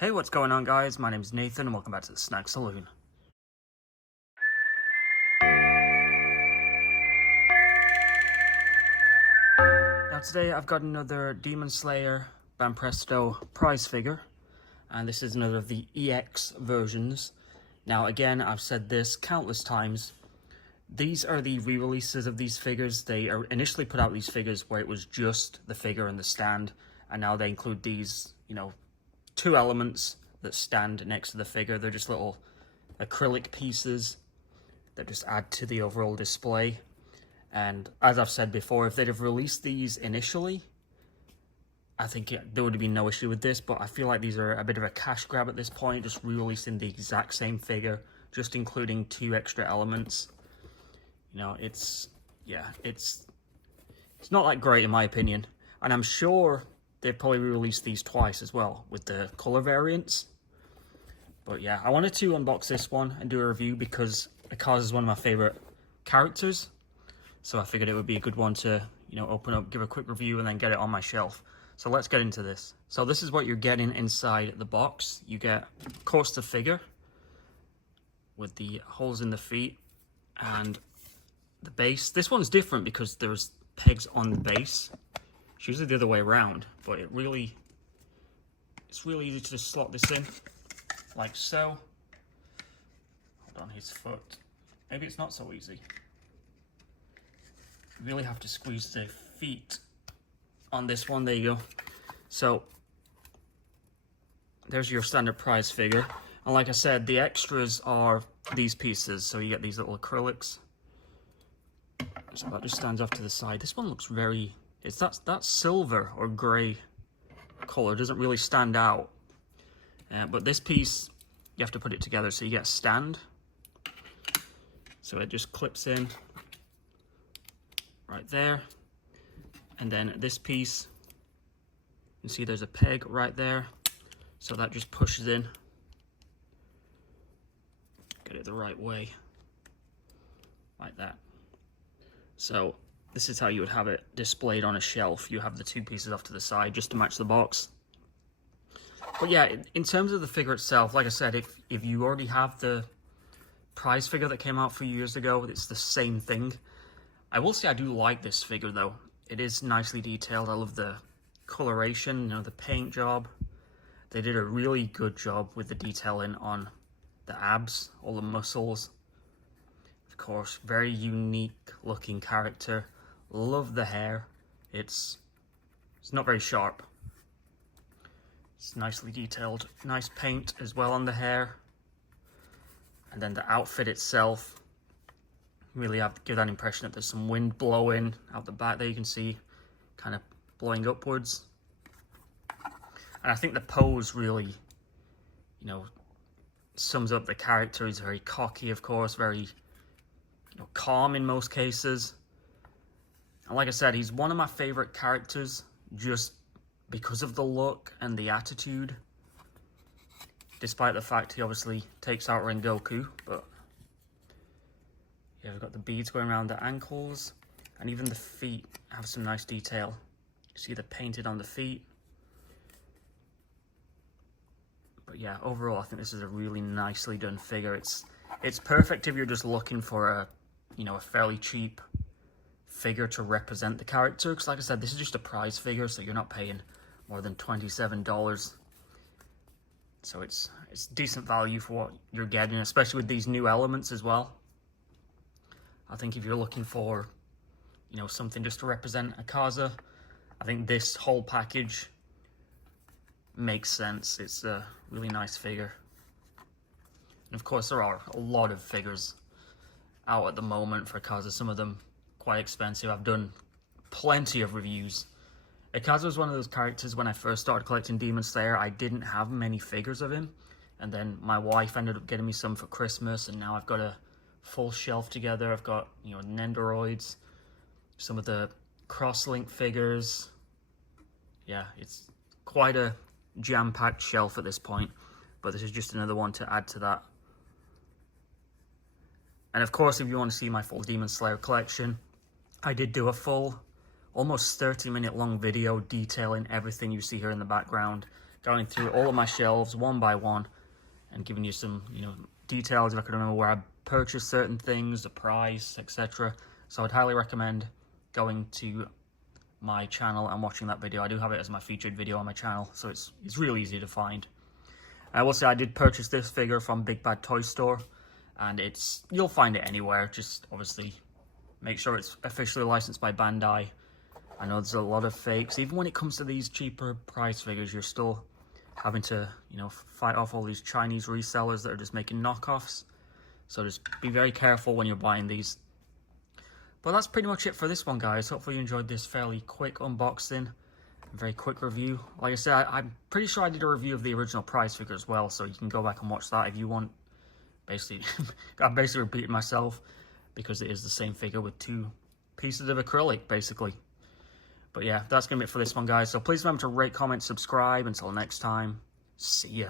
Hey, what's going on, guys? My name's Nathan and welcome back to the Snack Saloon. Now today I've got another Demon Slayer Banpresto prize figure, and this is another of the EX versions. Now again, I've said this countless times, these are the re-releases of these figures. They are initially put out these figures where it was just the figure and the stand, and now they include these, two elements that stand next to the figure. They're just little acrylic pieces that just add to the overall display. And as I've said before, if they'd have released these initially, I think there would have been no issue with this, but I feel like these are a bit of a cash grab at this point, just re-releasing the exact same figure, just including two extra elements. It's not that great in my opinion. And I'm sure they've probably re-released these twice as well with the color variants. But yeah, I wanted to unbox this one and do a review because Akaza is one of my favorite characters. So I figured it would be a good one to, open up, give a quick review, and then get it on my shelf. So let's get into this. So this is what you're getting inside the box. You get, of course, the figure with the holes in the feet and the base. This one's different because there's pegs on the base. It's usually the other way around, but it's really easy to just slot this in, like so. Hold on, his foot. Maybe it's not so easy. You really have to squeeze the feet on this one. There you go. So there's your standard prize figure. And like I said, the extras are these pieces. So you get these little acrylics. So that just stands off to the side. This one looks very, that silver or grey color doesn't really stand out. But this piece, you have to put it together. So you get a stand. So it just clips in right there. And then this piece, you see there's a peg right there. So that just pushes in. Get it the right way. Like that. So this is how you would have it displayed on a shelf. You have the two pieces off to the side just to match the box. But yeah, in terms of the figure itself, like I said, if you already have the prize figure that came out a few years ago, it's the same thing. I will say I do like this figure though. It is nicely detailed. I love the coloration, the paint job. They did a really good job with the detailing on the abs, all the muscles. Of course, very unique looking character. Love the hair. It's not very sharp. It's nicely detailed. Nice paint as well on the hair. And then the outfit itself, really give that impression that there's some wind blowing out the back there. You can see kind of blowing upwards. And I think the pose really, sums up the character. He's very cocky, of course, very calm in most cases. And like I said, he's one of my favorite characters just because of the look and the attitude. Despite the fact he obviously takes out Rengoku, but yeah, we've got the beads going around the ankles, and even the feet have some nice detail. You see the painted on the feet. But yeah, overall, I think this is a really nicely done figure. It's perfect if you're just looking for a fairly cheap figure to represent the character. Because like I said, this is just a prize figure, so you're not paying more than $27. So it's decent value for what you're getting, especially with these new elements as well. I think if you're looking for, something just to represent Akaza, I think this whole package makes sense. It's a really nice figure. And of course, there are a lot of figures out at the moment for Akaza, some of them quite expensive. I've done plenty of reviews. Akaza was one of those characters when I first started collecting Demon Slayer. I didn't have many figures of him, and then my wife ended up getting me some for Christmas, and now I've got a full shelf together. I've got Nendoroids, some of the cross-link figures. Yeah, it's quite a jam-packed shelf at this point, but this is just another one to add to that. And of course, if you want to see my full Demon Slayer collection, I did do a full, almost 30-minute long video detailing everything you see here in the background, going through all of my shelves one by one and giving you some, details if I can remember where I purchased certain things, the price, etc. So I'd highly recommend going to my channel and watching that video. I do have it as my featured video on my channel, so it's really easy to find. I will say I did purchase this figure from Big Bad Toy Store, and you'll find it anywhere. Just obviously make sure it's officially licensed by Bandai. I know there's a lot of fakes. Even when it comes to these cheaper price figures, you're still having to, fight off all these Chinese resellers that are just making knockoffs. So just be very careful when you're buying these. But that's pretty much it for this one, guys. Hopefully you enjoyed this fairly quick unboxing, very quick review. Like I said, I'm pretty sure I did a review of the original price figure as well, so you can go back and watch that if you want. Basically, I'm basically repeating myself because it is the same figure with 2 pieces of acrylic, basically. But yeah, that's going to be it for this one, guys. So please remember to rate, comment, subscribe. Until next time, see ya.